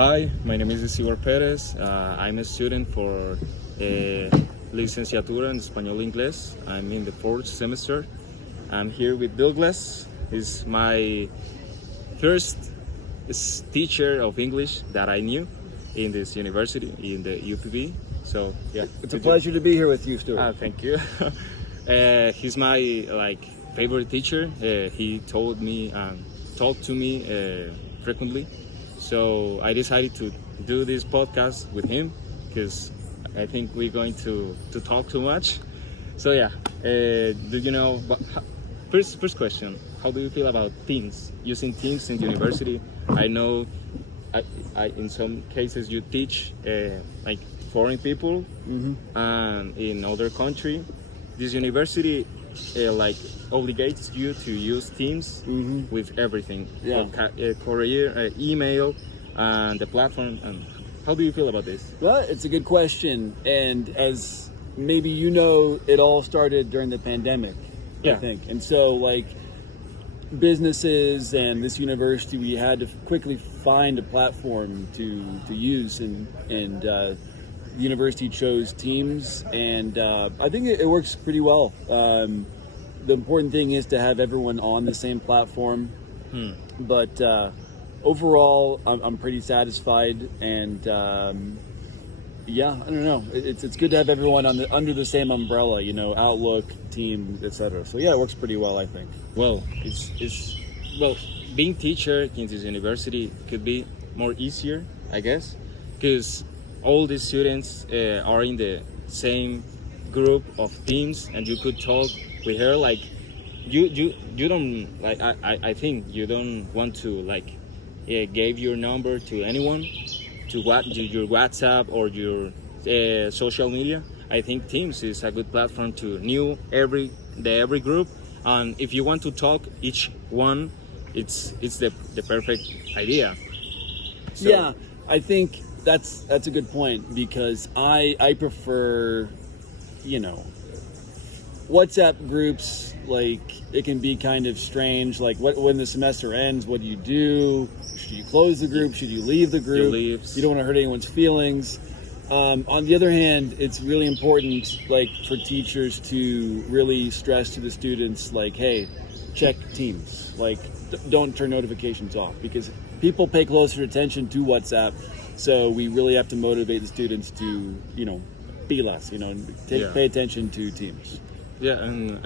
Hi, my name is Isidor Perez. I'm a student for licenciatura en Español Inglés. I'm in the fourth semester. I'm here with Douglas. He's my first teacher of English that I knew in this university, in the UPB. So yeah, It's a pleasure to be here with you, Stuart. thank you. He's my favorite teacher. He told me and talked to me frequently. So I decided to do this podcast with him because I think we're going to talk too much. So yeah, do you know? First question: how do you feel about Teams? Using Teams in the university? I know, in some cases you teach like foreign people, and in other country, this university obligates you to use Teams with everything. Yeah. Career, email, and the platform. And how do you feel about this? Well, it's a good question. And as maybe you know, it all started during the pandemic, I think. And so, like, businesses and this university, we had to quickly find a platform to use. And the university chose Teams. And I think it works pretty well. The important thing is to have everyone on the same platform. But overall, I'm pretty satisfied, and yeah, I don't know. It's good to have everyone under the same umbrella, you know, Outlook, Team, etc. So yeah, it works pretty well, I think. Well, it's being teacher in this university could be more easier, I guess, because all the students are in the same group of teams, and you could talk with her like you don't like I think you don't want to give your number to anyone to your WhatsApp or your social media. I think Teams is a good platform to know every group, and if you want to talk each one, it's the perfect idea. So, yeah, I think that's a good point, because I prefer, you know, WhatsApp groups. Like, it can be kind of strange. Like, when the semester ends, what do you do? Should you close the group? Should you leave the group? You don't want to hurt anyone's feelings. On the other hand, it's really important, like, for teachers to really stress to the students, like, hey, check Teams. Like, don't turn notifications off, because people pay closer attention to WhatsApp. So we really have to motivate the students to, you know, be less, you know, pay attention to Teams. Yeah, and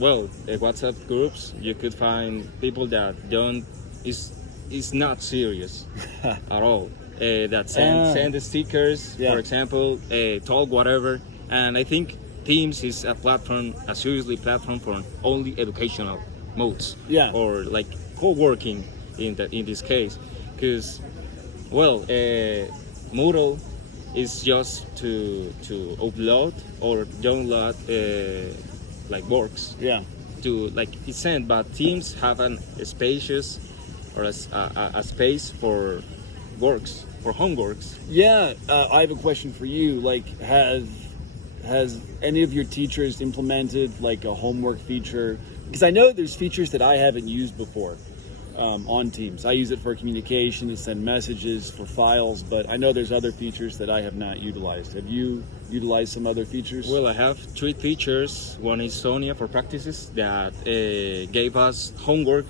WhatsApp groups, you could find people that is not serious at all. That send the stickers, for example, talk whatever. And I think Teams is a seriously platform for only educational modes. Yeah. Or like co-working in this case, because Moodle is just to upload or download like works. Yeah. To like send, but Teams have a spacious or a space for works, for homeworks. Yeah, I have a question for you. Like, has any of your teachers implemented like a homework feature? Because I know there's features that I haven't used before. On Teams, I use it for communication, to send messages, for files, but I know there's other features that I have not utilized. Have you utilized some other features? Well, I have 3 teachers. One is Sonia for practices that gave us homework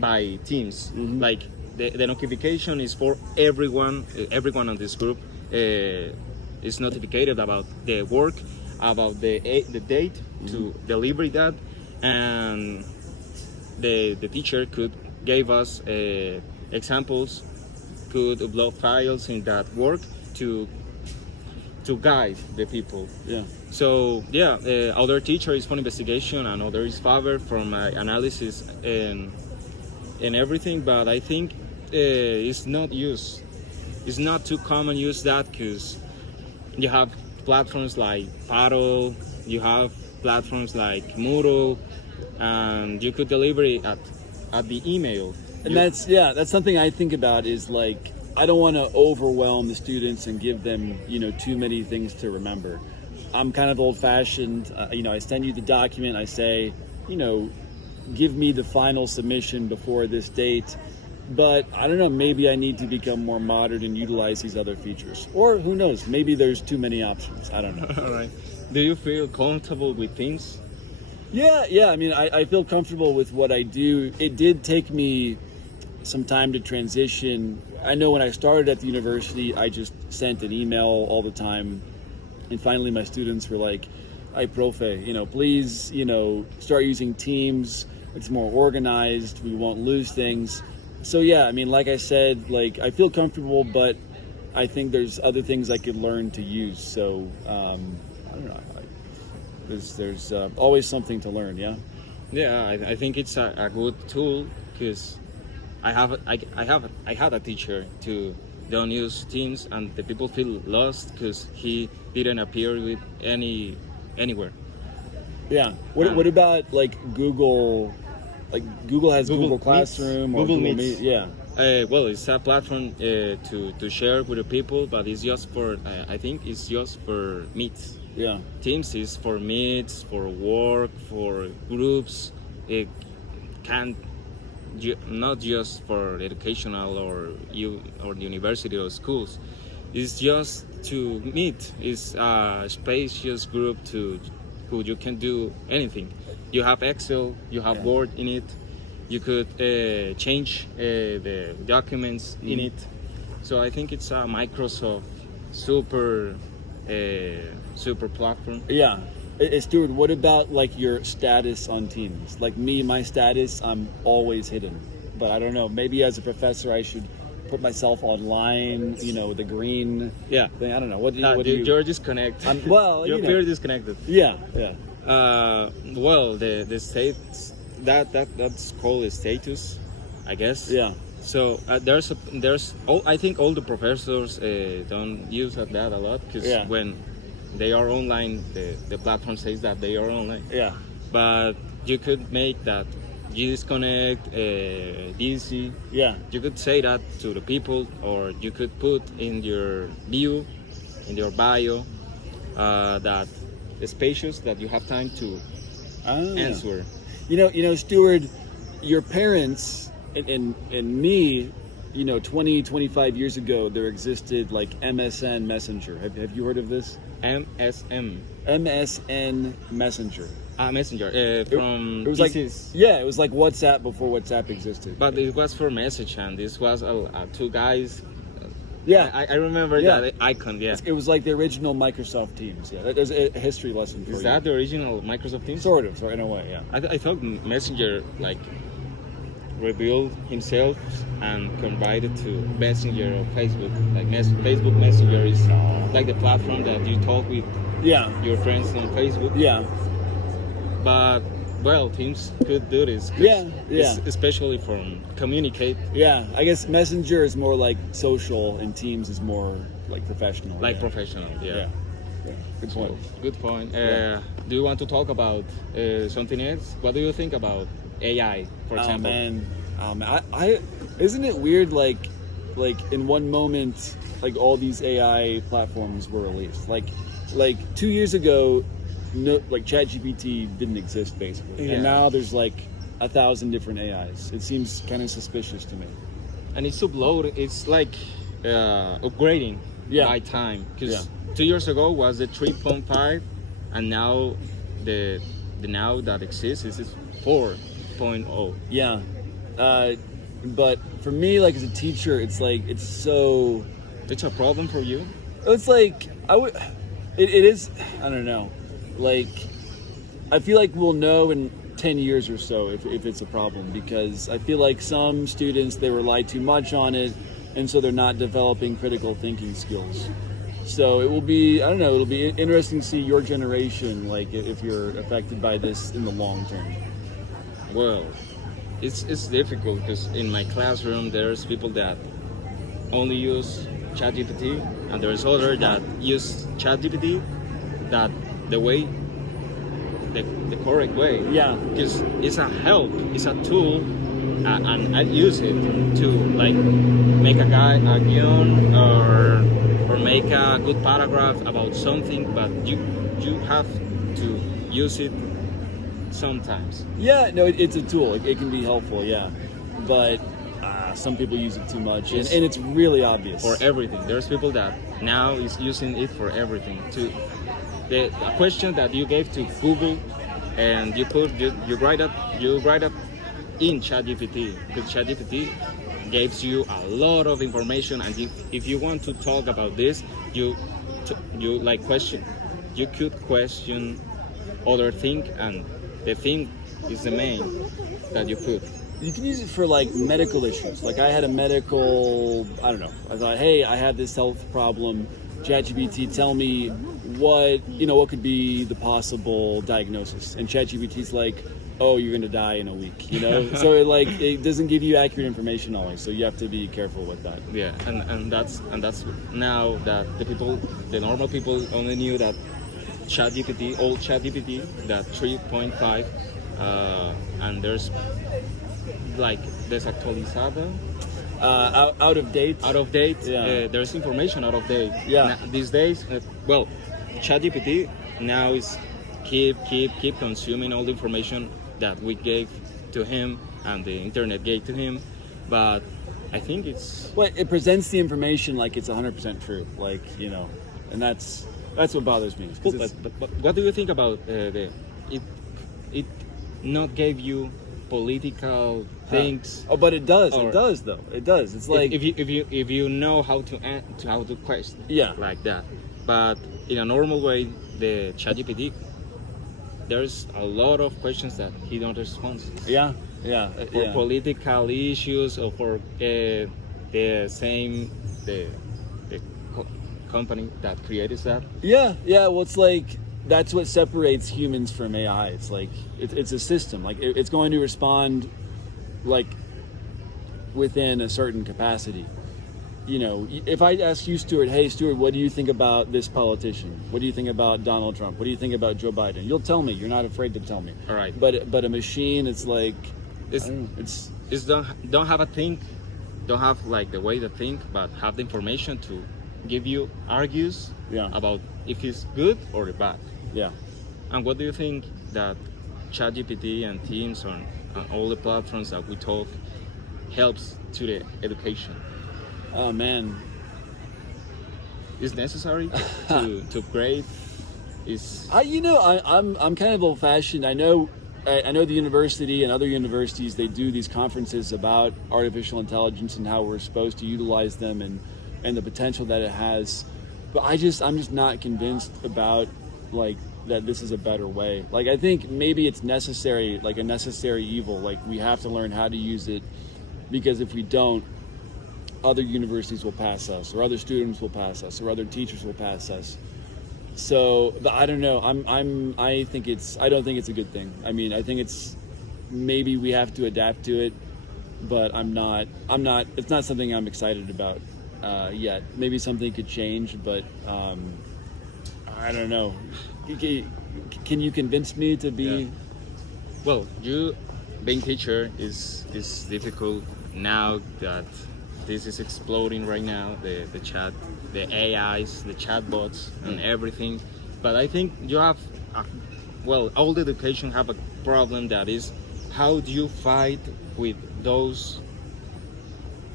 by Teams. Like the notification is for everyone. Everyone on this group is notified about the work, about the date to deliver that, and the teacher gave us examples, could upload files in that work to guide the people. Yeah. So yeah, other teacher is for investigation, and other is Faber for my analysis and everything. But I think it's not too common use that, because you have platforms like Paddle, you have platforms like Moodle, and you could deliver it at the email. And that's something I think about, is like, I don't want to overwhelm the students and give them, you know, too many things to remember. I'm kind of old-fashioned. You know, I send you the document. I say, you know, give me the final submission before this date. but I don't know, maybe I need to become more modern and utilize these other features. Or who knows, maybe there's too many options. I don't know. All right. Do you feel comfortable with things? Yeah. I mean, I feel comfortable with what I do. It did take me some time to transition. I know when I started at the university, I just sent an email all the time. And finally, my students were like, "Hey, profe, please, start using Teams. It's more organized. We won't lose things." So yeah, I mean, like I said, like I feel comfortable, but I think there's other things I could learn to use. So I don't know. There's always something to learn. Yeah. Yeah, I think it's a good tool because I had a teacher to don't use Teams, and the people feel lost because he didn't appear with anywhere. Yeah. What about like Google? Like Google has Google Classroom or Google Google Meets. Meet. Yeah. Well, it's a platform to share with the people, but it's just for I think it's just for meets. Yeah. Teams is for meets, for work, for groups. It can't not just for educational or the university or schools. It's just to meet. It's a spacious group to who you can do anything. You have Excel, you have Word in it. You could change the documents in it. So I think it's a Microsoft super platform. Yeah. Stuart, what about like your status on Teams? Like me, my status, I'm always hidden. But I don't know, maybe as a professor I should put myself online, with the green thing. I don't know. What do you You're disconnected. Well, you're very disconnected. Yeah. Well, the states that's called a status, I guess. Yeah. So I think all the professors don't use that a lot because when they are online, the platform says that they are online. Yeah. But you could make that you disconnect, DC. Yeah. You could say that to the people, or you could put in your bio, that it's spacious, that you have time to answer. Stuart, your parents and me, 20, 25 years ago, there existed like MSN Messenger. Have you heard of this? MSM. MSN Messenger. Messenger. It was it was like WhatsApp before WhatsApp existed. But it was for message, and this was two guys. Yeah, I remember that icon. Yeah, it was like the original Microsoft Teams. Yeah, there's a history lesson for you. Is that the original Microsoft Teams? Sort of, in a way. Yeah. I thought Messenger revealed himself and combined it to Messenger or Facebook. Like Facebook Messenger is like the platform that you talk with your friends on Facebook. Yeah. But well, Teams could do this. Especially from communicate. Yeah, I guess Messenger is more like social, and Teams is more like professional. Professional. Yeah. Good point. Good point. Do you want to talk about something else? What do you think about AI, for example? Oh man, I isn't it weird? Like in one moment, like all these AI platforms were released. Like 2 years ago, ChatGPT didn't exist basically, and now there's like 1,000 different AIs. It seems kind of suspicious to me. And it's uploaded. It's like upgrading by time. Because 2 years ago was the 3.5, and now the now that exists is 4.0. Yeah. But for me, like as a teacher, it's so. It's a problem for you. It's like it is. I don't know. Like, I feel like we'll know in 10 years or so if it's a problem, because I feel like some students, they rely too much on it, and so they're not developing critical thinking skills. So it will be, I don't know, it'll be interesting to see your generation, like if you're affected by this in the long term. Well, it's difficult because in my classroom there's people that only use ChatGPT, and there's others that use ChatGPT that the correct way. Yeah. Because it's a help, it's a tool, and I use it to like make a guion or make a good paragraph about something, but you have to use it sometimes. Yeah, no, it's a tool. It can be helpful, but yeah, some people use it too much, It's- and it's really obvious. for everything. There's people that now is using it for everything. To a question that you gave to Google, and you write up in ChatGPT, because ChatGPT gives you a lot of information, and if you want to talk about this, you like question, you could question other thing, and the thing is the main that you put. You can use it for like medical issues. Like I had a medical, I don't know. I thought, hey, I have this health problem. ChatGPT, tell me what could be the possible diagnosis. And ChatGPT's like, oh, you're gonna die in a week. So it doesn't give you accurate information always. So you have to be careful with that. Yeah, and that's now that the normal people only knew that old ChatGPT, that 3.5, and there's like desactualizado, Out of date. out of date. Yeah. There's information out of date. Yeah. These days, ChatGPT now is keep consuming all the information that we gave to him and the internet gave to him, but I think it's Well, it presents the information like it's 100% true. And that's what bothers me. 'Cause it's- but what do you think about it not gave you political things? Oh, but it does. Or- It does though. It does. It's like if you know how to question, Yeah. like that, but in a normal way, the ChatGPT, there's a lot of questions that he don't respond yeah. for political issues, or for the company that created that. Yeah. Well, it's like that's what separates humans from AI. It's like it's a system. Like it's going to respond like within a certain capacity. If I ask you, Stuart, hey, Stuart, what do you think about this politician? What do you think about Donald Trump? What do you think about Joe Biden? You'll tell me. You're not afraid to tell me. All right. But a machine, it's like It's- I don't know, it's It's don't have a think, don't have like the way to think, but have the information to give you argues Yeah. about if it's good or bad. yeah. And what do you think that ChatGPT and Teams and all the platforms that we talk helps to the education? Oh man. Is necessary to upgrade? Is I'm kind of old fashioned. I know the university and other universities, they do these conferences about artificial intelligence and how we're supposed to utilize them and the potential that it has. But I'm just not convinced about like that this is a better way. Like I think maybe it's necessary, like a necessary evil. Like we have to learn how to use it, because if we don't, other universities will pass us, or other students will pass us, or other teachers will pass us. So I don't know. I don't think it's a good thing. I mean, I think it's maybe we have to adapt to it, but I'm not. It's not something I'm excited about yet. Maybe something could change, but I don't know. Can you convince me to be? Yeah. Well, you being teacher is difficult now that this is exploding right now. The chat, the AIs, the chatbots, and everything. But I think you have, all education have a problem, that is, how do you fight with those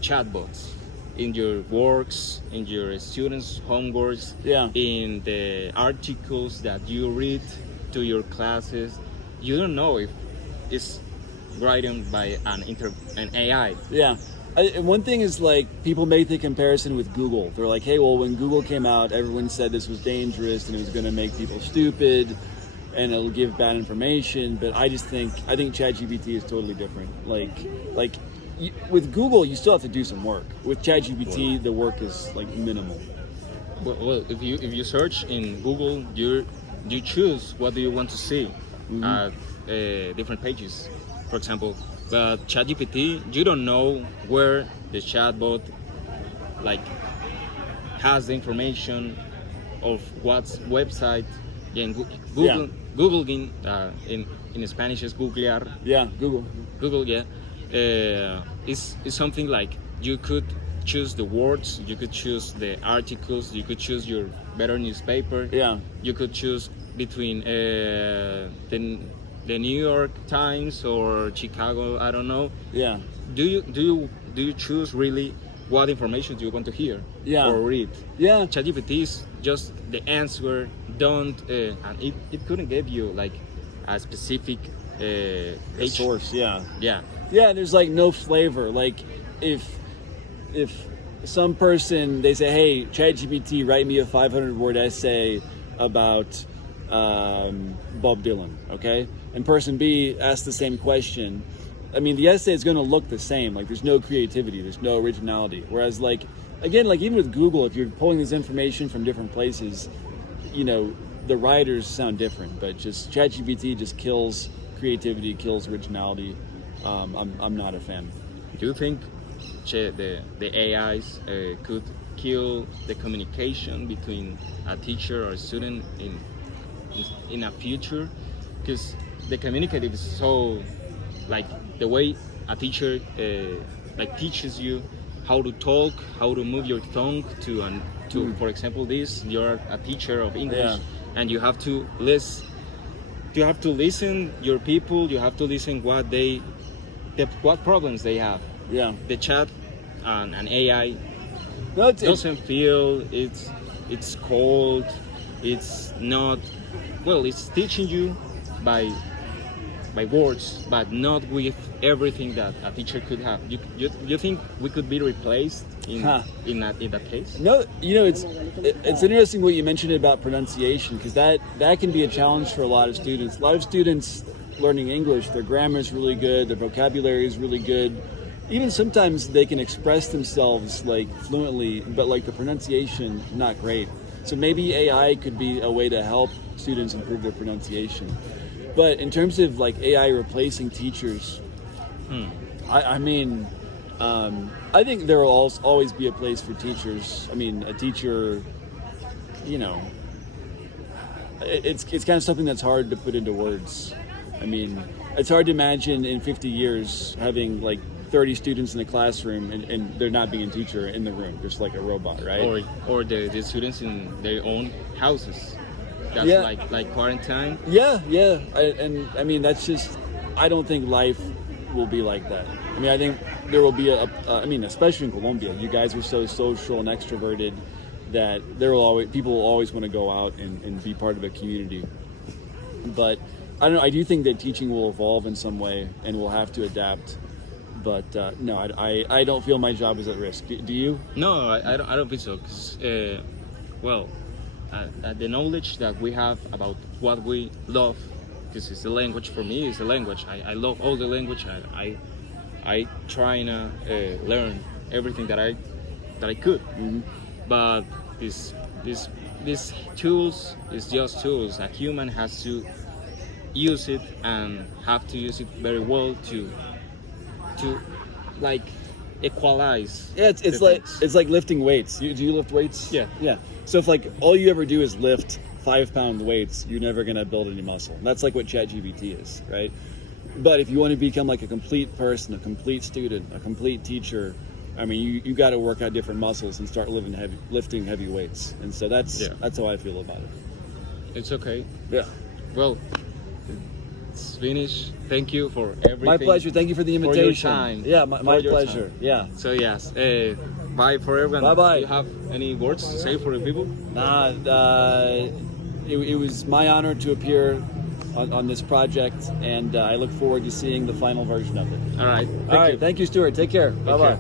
chatbots in your works, in your students' homeworks, Yeah. in the articles that you read to your classes? You don't know if it's written by an AI. Yeah. And one thing is, like, people make the comparison with Google. They're like, hey, well, when Google came out, everyone said this was dangerous and it was going to make people stupid and it'll give bad information. But I think ChatGPT is totally different. With Google, you still have to do some work. With ChatGPT, the work is like minimal. Well, if you search in Google, you choose what do you want to see at different pages, for example. But ChatGPT, you don't know where the chatbot has the information of what's website. And Google in Spanish is googlear. Yeah, Google. Google, yeah, is something like you could choose the words, you could choose the articles, you could choose your better newspaper. Yeah. You could choose between the New York Times or Chicago. I don't know. Yeah. Do do you choose really what information do you want to hear Yeah. or read? Yeah. ChatGPT is just the answer. Don't and it couldn't give you like a specific page. Source. Yeah. Yeah. Yeah. There's like no flavor. Like if some person, they say, hey, ChatGPT, write me a 500-word essay about Bob Dylan, okay? And person B asks the same question. I mean, the essay is going to look the same. Like, there's no creativity, there's no originality. Whereas, like, again, like even with Google, if you're pulling this information from different places, you know, the writers sound different. But just ChatGPT just kills creativity, kills originality. I'm not a fan. Do you think the AIs could kill the communication between a teacher or a student in a future? Because the communicative is so like the way a teacher like teaches you how to talk, how to move your tongue to for example, this you're a teacher of English, and you have to listen. You have to listen your people. You have to listen what problems they have. Yeah. The chat and an AI No, doesn't feel it's cold. It's not well. It's teaching you by words, but not with everything that a teacher could have. You think we could be replaced in that case? No, you know, it's interesting what you mentioned about pronunciation, because that can be a challenge for a lot of students. A lot of students learning English, their grammar is really good, their vocabulary is really good. Even sometimes they can express themselves like fluently, but like the pronunciation not great. So maybe AI could be a way to help students improve their pronunciation. But in terms of like AI replacing teachers, I mean, I think there will always be a place for teachers. I mean, a teacher, you know, it's kind of something that's hard to put into words. I mean, it's hard to imagine in 50 years having like 30 students in the classroom and there not being a teacher in the room, just like a robot, right? Or the students in their own houses. That's like quarantine. Yeah. And I mean, that's just, I don't think life will be like that. I mean, I think there will be I mean, especially in Colombia, you guys are so social and extroverted that people will always want to go out and be part of a community. But I don't know, I do think that teaching will evolve in some way and we'll have to adapt. But no, I don't feel my job is at risk. Do you? No, I don't think so. 'Cause, the knowledge that we have about what we love, because it's the language. For me, it's the language. I love all the language. I try to learn everything that I could. Mm-hmm. But these tools is just tools. A human has to use it and have to use it very well to like equalize. Yeah, it's like lifting weights. Do you lift weights? Yeah. So if like all you ever do is lift 5-pound weights, you're never gonna build any muscle. And that's like what ChatGPT is, right? But if you want to become like a complete person, a complete student, a complete teacher, I mean, you got to work out different muscles and start lifting heavy weights. And so that's how I feel about it. It's okay. Yeah. Well, it's finished. Thank you for everything. My pleasure. Thank you for the invitation. For your time. Yeah, my pleasure. Time. Yeah. So yes, bye for everyone. Bye. Do you have any words to say for the people? It was my honor to appear on this project, and I look forward to seeing the final version of it. All right. Thank you, Stuart. Take care. Bye bye.